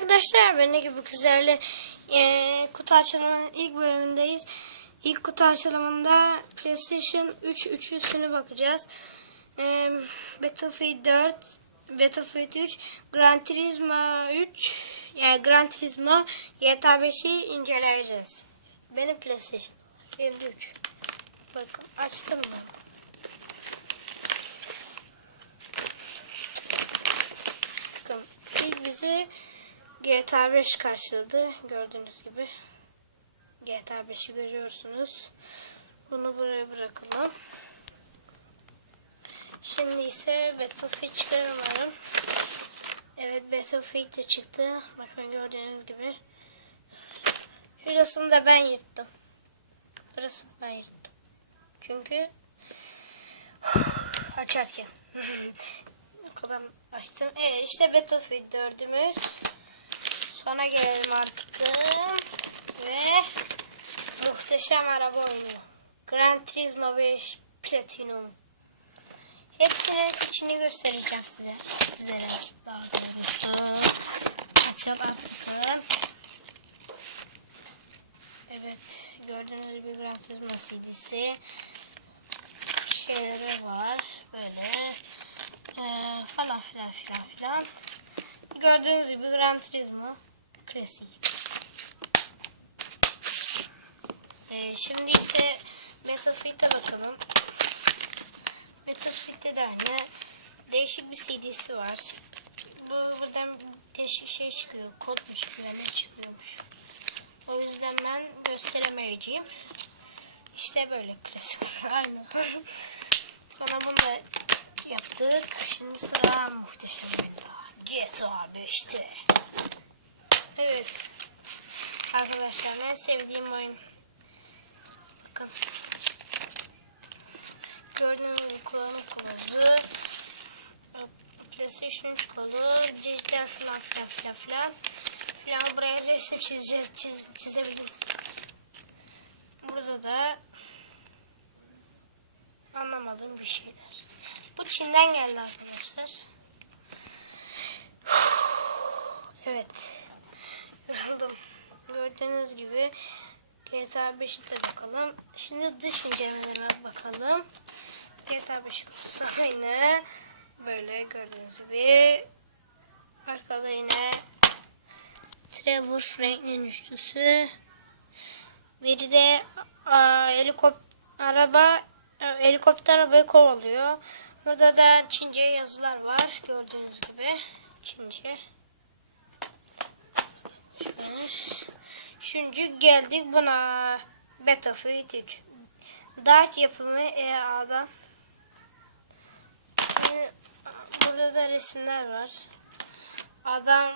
arkadaşlar ben ne gibi kızlarla eee, kutu açılımının ilk bölümündeyiz. İlk kutu açılımında PlayStation 3 üçlüsüne bakacağız. Eee Battlefield 4, Battlefield 3, Gran Turismo 3, yani Gran Turismo GTA 5'i inceleyeceğiz. Benim PlayStation evde 3. Bakın açtım ben. Bizi GTA 5 karşıladı. Gördüğünüz gibi. GTA 5'i görüyorsunuz. Bunu buraya bırakalım. Şimdi ise Battlefield çıkaramadım. Evet Battlefield de çıktı. Bakın gördüğünüz gibi. Şurasını da ben yırttım. Burasını ben yırttım. Çünkü açarken. o kadar açtım. Evet işte Battlefield 4'ümüz. Sona gelelim artık. Ve muhteşem araba oyunu. Gran Turismo 5 Platinum. Hepsinin içini göstereceğim size. Sizlere daha doğrusu. Açalım. Evet. Gördüğünüz gibi Gran Turismo CD'si. Şeyleri var. Böyle. Ee, falan filan filan filan. Gördüğünüz gibi Gran Turismo klasik. Ee, şimdi ise Battlefield'e bakalım. Battlefield'de de aynı değişik bir CD'si var. Bu buradan değişik şey çıkıyor. Kod mu çıkıyor? Ne çıkıyormuş. O yüzden ben gösteremeyeceğim. İşte böyle klasik. Aynı. Sonra bunu da yaptık. Şimdi sıra muhteşem GTA 5'te. Evet. Arkadaşlar en sevdiğim oyun. Bakın. Gördüğünüz gibi kullanım kılavuzu. PlayStation 3 kolu. Dijital falan filan filan filan. Filan buraya resim çizeceğiz, çiz, çizebiliriz. Burada da anlamadığım bir şeyler. Bu Çin'den geldi arkadaşlar. Evet. Gördüğünüz gibi GTA 5'e de bakalım. Şimdi dış incelemelere bakalım. GTA 5 kutusu aynı. Böyle gördüğünüz gibi. Arkada yine Trevor Franklin üçlüsü. Biri de helikopter araba e, helikopter arabayı kovalıyor. Burada da Çince yazılar var. Gördüğünüz gibi. Çince. Şimdi geldik buna. Battlefield 3. Dart yapımı EA'dan. Şimdi Burada da resimler var. Adam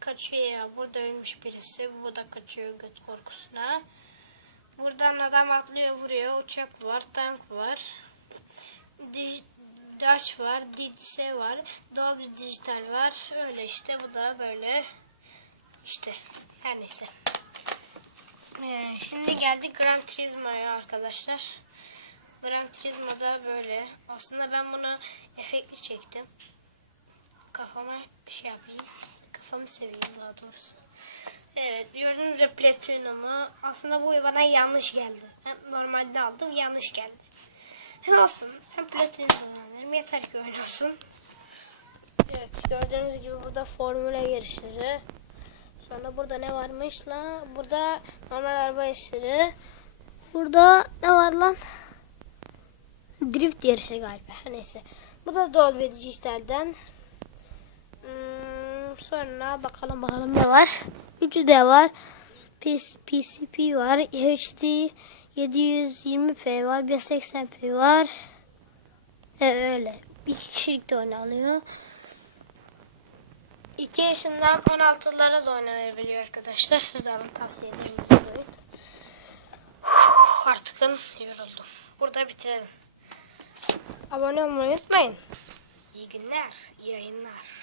kaçıyor ya. Burada ölmüş birisi. Bu da kaçıyor göt korkusuna. Buradan adam atlıyor vuruyor. Uçak var. Tank var. Dij var. DDS var. Dolby Dijital var. Öyle işte. Bu da böyle. İşte. Her neyse. Şimdi geldik Gran Turismo'ya arkadaşlar. Gran Turismo'da böyle. Aslında ben bunu efektli çektim. Kafama bir şey yapayım. Kafamı seveyim daha doğrusu. Evet gördüğünüz gibi Platinum'u. Aslında bu bana yanlış geldi. Ben normalde aldım yanlış geldi. Hem olsun. Hem Platinum alırım. Yeter ki oynasın. Evet gördüğünüz gibi burada formüle yarışları. Sonra burada ne varmış lan? Burada normal araba yarışları. Burada ne var lan? Drift yarışı galiba. Her neyse. Bu da Dolby Digital'den. Hmm, sonra bakalım bakalım ne var. Üçü de var. PS, PCP var. HD 720p var. 180p var. E, öyle. İki kişilik de oynanıyor. 2 yaşından 16'lara da oynanabiliyor arkadaşlar. Siz de alın tavsiye ederim. Uf, Artık yoruldum. Burada bitirelim. Abone olmayı unutmayın. İyi günler, iyi yayınlar.